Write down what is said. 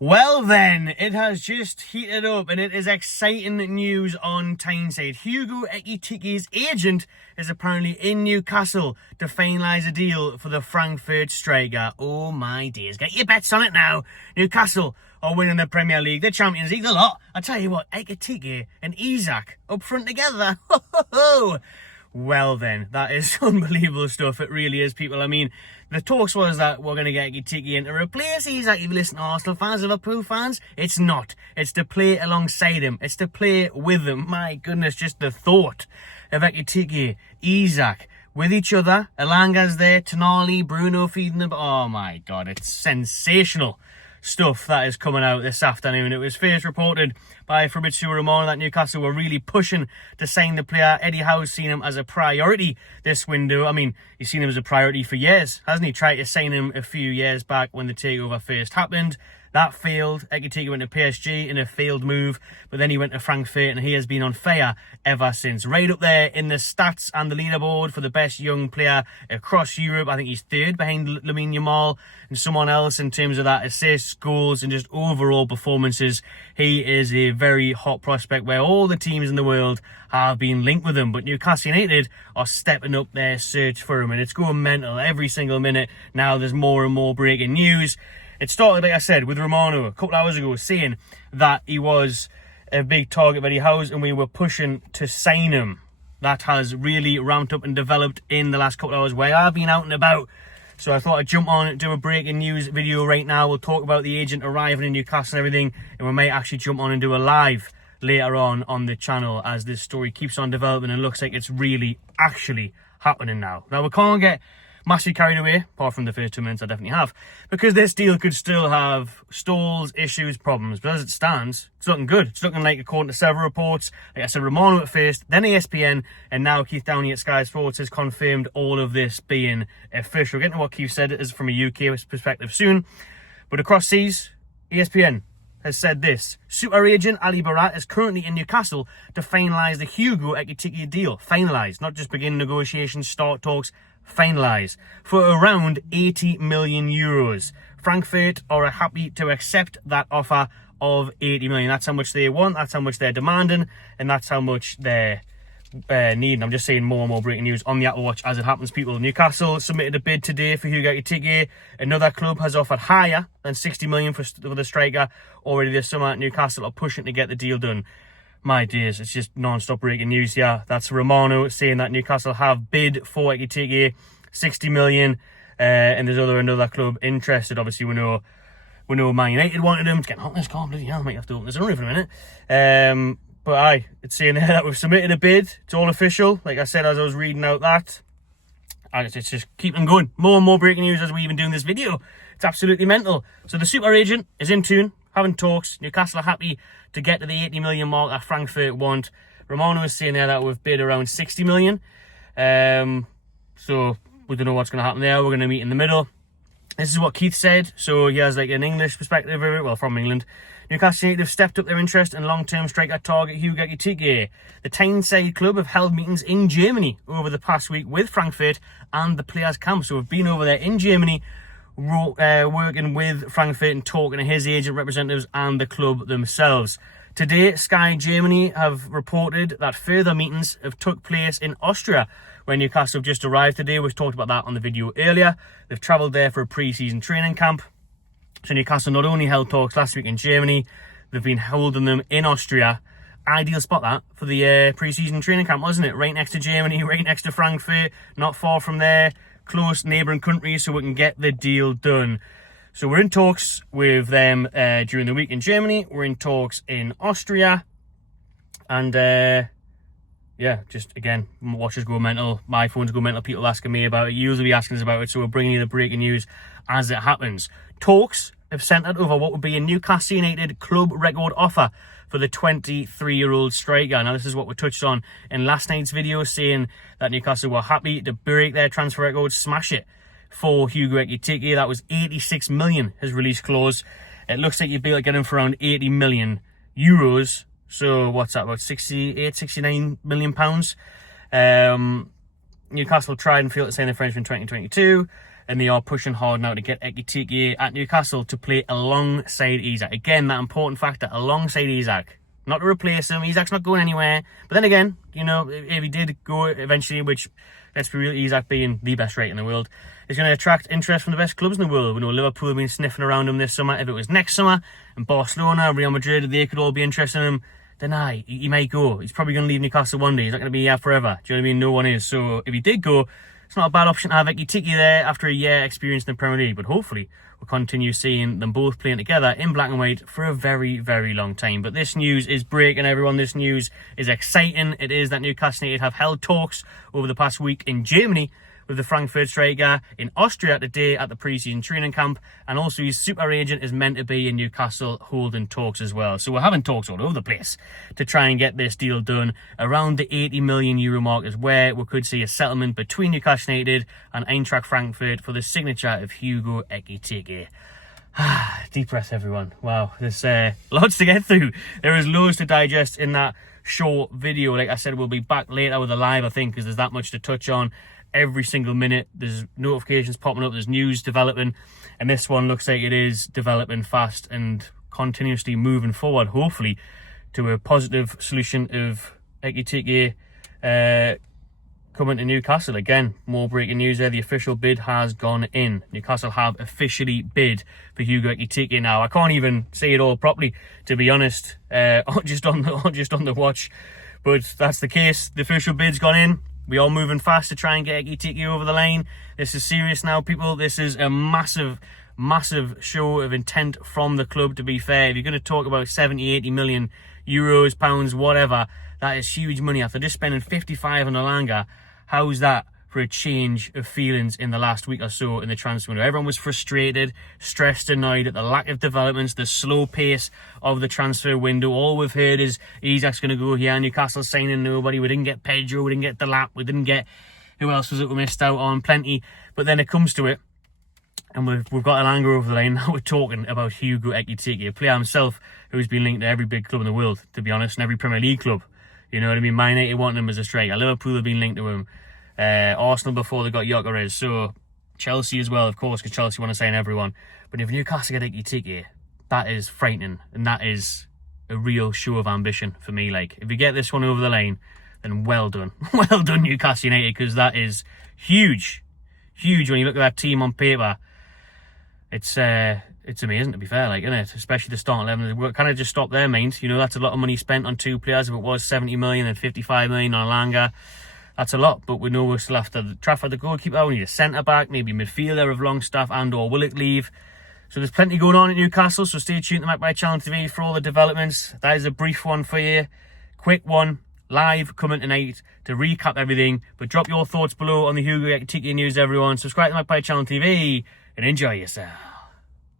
Well then, it has just heated up and it is exciting news on Tyneside. Hugo Ekitike's agent is apparently in Newcastle to finalise a deal for the Frankfurt striker. Oh my days, get your bets on it now. Newcastle are winning the Premier League, the Champions League, the lot. I tell you what, Ekitike and Isak up front together. Ho, ho, ho. Well then, that is unbelievable stuff. It really is, people. I mean, the talks was that we're going to get Ekitike in to replace Isak. If you listen to Arsenal fans, Liverpool fans, it's not. It's to play alongside him. It's to play with him. My goodness, just the thought of Ekitike, Isak, with each other. Elanga's there, Tonali, Bruno feeding them. Oh my God, it's sensational stuff that is coming out this afternoon. It was first reported by Fabrizio Romano that Newcastle were really pushing to sign the player. Eddie Howe's seen him as a priority this window. I mean, he's seen him as a priority for years, hasn't he? Tried to sign him a few years back when the takeover first happened. That failed. Ekitike went to PSG in a failed move, but then he went to Frankfurt and he has been on fire ever since. Right up there in the stats and the leaderboard for the best young player across Europe. I think he's third behind Lamine Yamal and someone else in terms of that assists, goals and just overall performances. He is a very hot prospect where all the teams in the world have been linked with him, but Newcastle United are stepping up their search for him and it's going mental every single minute. Now there's more and more breaking news. It started, like I said, with Romano a couple of hours ago saying that he was a big target of Eddie Howe's and we were pushing to sign him. That has really ramped up and developed in the last couple of hours where I've been out and about. So I thought I'd jump on and do a breaking news video right now. We'll talk about the agent arriving in Newcastle and everything, and we may actually jump on and do a live later on the channel as this story keeps on developing and looks like it's really actually happening now. Now we can't get massively carried away, apart from the first 2 minutes I definitely have, because this deal could still have stalls, issues, problems. But as it stands, it's looking good. It's looking like, according to several reports, like I said, Romano at first, then ESPN, and now Keith Downey at Sky Sports has confirmed all of this being official. We'll get into what Keith said is from a UK perspective soon. But across seas, ESPN has said this: super agent Ali Barat is currently in Newcastle to finalise the Hugo Ekitike deal. Finalise, not just begin negotiations, start talks, finalise, for around 80 million euros. Frankfurt are happy to accept that offer of 80 million. That's how much they want, that's how much they're demanding, and that's how much they're needing. I'm just saying more and more breaking news on the Apple Watch as it happens, people. Newcastle submitted a bid today for Hugo Ekitike. Another club has offered higher than 60 million for the striker already this summer. Newcastle are pushing to get the deal done. My days, it's just non-stop breaking news here. That's Romano saying that Newcastle have bid for Ekitike 60 million, and there's another club interested. Obviously, we know Man United wanted him. It's getting hot in this car, bloody hell, I might have to open this under for a minute. But aye, it's saying there that we've submitted a bid. It's all official. Like I said, as I was reading out that, and it's just keeping going. More and more breaking news as we even doing this video. It's absolutely mental. So the super agent is in Toon, having talks. Newcastle are happy to get to the 80 million mark that Frankfurt want. Romano is saying there that we've bid around 60 million. So we don't know what's going to happen there. We're going to meet in the middle. This is what Keith said. So he has like an English perspective of it. Well, from England. Newcastle United have stepped up their interest in long-term striker target Hugo Ekitike. The Tyneside club have held meetings in Germany over the past week with Frankfurt and the players' camp. So we've been over there in Germany, working with Frankfurt and talking to his agent representatives and the club themselves. Today, Sky Germany have reported that further meetings have took place in Austria, where Newcastle have just arrived today. We've talked about that on the video earlier. They've travelled there for a pre-season training camp. So Newcastle not only held talks last week in Germany, they've been holding them in Austria. Ideal spot that for the pre-season training camp, wasn't it? Right next to Germany, right next to Frankfurt, not far from there. Close neighbouring countries, so we can get the deal done. So we're in talks with them during the week in Germany. We're in talks in Austria. And yeah, just again, watches go mental. My phones go mental. People asking me about it. You'll be asking us about it. So we're bringing you the breaking news as it happens. Talks have centred over what would be a Newcastle United club record offer for the 23-year-old striker. Now, this is what we touched on in last night's video, saying that Newcastle were happy to break their transfer record, smash it for Hugo Ekitike. That was 86 million, his release clause. It looks like you'd be able to get him for around 80 million euros. So, what's that, about 68, 69 million pounds? Newcastle tried and failed to sign the Frenchman in 2022. and they are pushing hard now to get Ekitike at Newcastle to play alongside Isak. Again, that important factor, alongside Isak. Not to replace him. Isak's not going anywhere. But then again, you know, if he did go eventually, which, let's be real, Isak being the best right in the world, is going to attract interest from the best clubs in the world. We know Liverpool have been sniffing around him this summer. If it was next summer, and Barcelona, Real Madrid, they could all be interested in him, then he might go. He's probably going to leave Newcastle one day. He's not going to be here forever. Do you know what I mean? No one is. So if he did go, it's not a bad option to have Ekitike there after a year experience in the Premier League. But hopefully we'll continue seeing them both playing together in black and white for a very, very long time. But this news is breaking, everyone. This news is exciting. It is that Newcastle United have held talks over the past week in Germany with the Frankfurt striker, in Austria today at the pre-season training camp, and also his super agent is meant to be in Newcastle holding talks as well. So we're having talks all over the place to try and get this deal done. Around the €80 million mark is where we could see a settlement between Newcastle United and Eintracht Frankfurt for the signature of Hugo Ekitike. Deep breath, everyone. Wow, there's lots to get through. There is loads to digest in that short video. Like I said, we'll be back later with a live, I think, because there's that much to touch on. Every single minute there's notifications popping up, there's news developing, and this one looks like it is developing fast and continuously moving forward, hopefully to a positive solution of Ekitike coming to Newcastle. Again, more breaking news there. The official bid has gone in. Newcastle have officially bid for Hugo Ekitike now. I can't even say it all properly, to be honest, just on the watch, but that's the case. The official bid's gone in. We are moving fast to try and get Ekitike over the line. This is serious now, people. This is a massive, massive show of intent from the club, to be fair. If you're going to talk about 70, 80 million euros, pounds, whatever, that is huge money. After just spending 55 on Alanga, how's that for a change of feelings in the last week or so in the transfer window? Everyone was frustrated, stressed, annoyed at the lack of developments, the slow pace of the transfer window. All we've heard is Isak's going to go here, Newcastle signing nobody, we didn't get Pedro, we didn't get Delap, we didn't get, who else was it we missed out on? Plenty. But then it comes to it, and we've got Alanga over the line. Now we're talking about Hugo Ekitike, a player himself who's been linked to every big club in the world, to be honest, and every Premier League club. You know what I mean? Man United wanting him as a striker. Liverpool have been linked to him. Arsenal before they got Gyökeres. So Chelsea as well, of course, because Chelsea want to sign everyone. But if Newcastle get Ekitike, that is frightening. And that is a real show of ambition for me. Like, if you get this one over the line, then well done. Well done, Newcastle United, because that is huge. Huge when you look at that team on paper. It's amazing, to be fair, like, isn't it? Especially the starting 11. We're kind of just stop there, mind. You know, that's a lot of money spent on two players. If it was 70 million and 55 million on Alanga, that's a lot. But we know we're still after Trafford, the goalkeeper. We need a centre-back, maybe midfielder of Longstaff and or Willock leave. So there's plenty going on at Newcastle. So stay tuned to Magpie Channel TV for all the developments. That is a brief one for you. Quick one. Live coming tonight to recap everything. But drop your thoughts below on the Hugo Ekitike news, everyone. Subscribe to Magpie Channel TV and enjoy yourself.